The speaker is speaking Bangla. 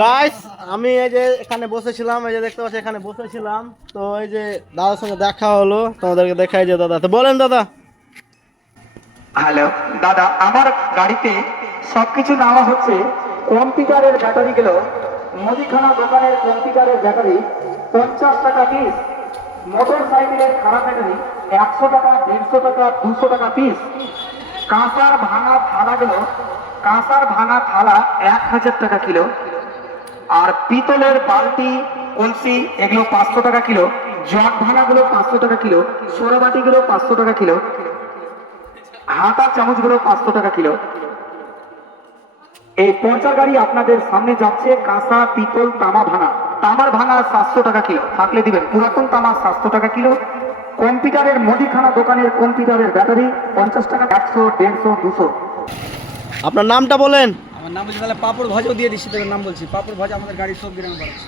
গাইস আমি এই যে এখানে বসেছিলাম, এই যে দেখতে পাচ্ছি এখানে বসেছিলাম, তো এই যে দাদার সঙ্গে দেখা হলো, তোমাদেরকে দেখাই যে দাদা। তো বলেন দাদা। হ্যালো দাদা, আমার গাড়িতে সবকিছু নেওয়া হচ্ছে। কম্পিউটারের ব্যাটারি গেল, মুদিখানা দোকানের কম্পিউটারের ব্যাটারি 50 টাকা পিস, মোটর সাইকেলের খারাপ ব্যাটারি 100 টাকা, 150 টাকা, 200 টাকা পিস। কাঁসার ভাঙা থালা গেল, কাঁসার ভাঙা থালা 1000 টাকা কিলো। আর পিতলের বালতি কলসি এগুলো 500 টাকা কিলো। জগ ভাঙাগুলো 500 টাকা কিলো। সোনাবাটিগুলো 500 টাকা কিলো। হাতা চামচগুলো 500 টাকা কিলো। এই পঞ্চার গাড়ি আপনাদের সামনে যাচ্ছে। কাঁসা, পিতল, তামা ভাঙা। তামার ভাঙা 700 টাকা কিলো, থাকলে দিবেন। পুরাতন তামা 700 টাকা কিলো। কম্পিউটারের মুদিখানা দোকানের কম্পিউটারের ব্যাটারি 50 টাকা, 100, 150, 200। আপনার নামটা বলেন। আমার নাম বলছি, তাহলে পাপড় ভাজাও দিয়ে দিচ্ছি। তোর নাম বলছি, পাপড় ভাজা আমাদের গাড়ি সব গ্রামে বাড়ছে।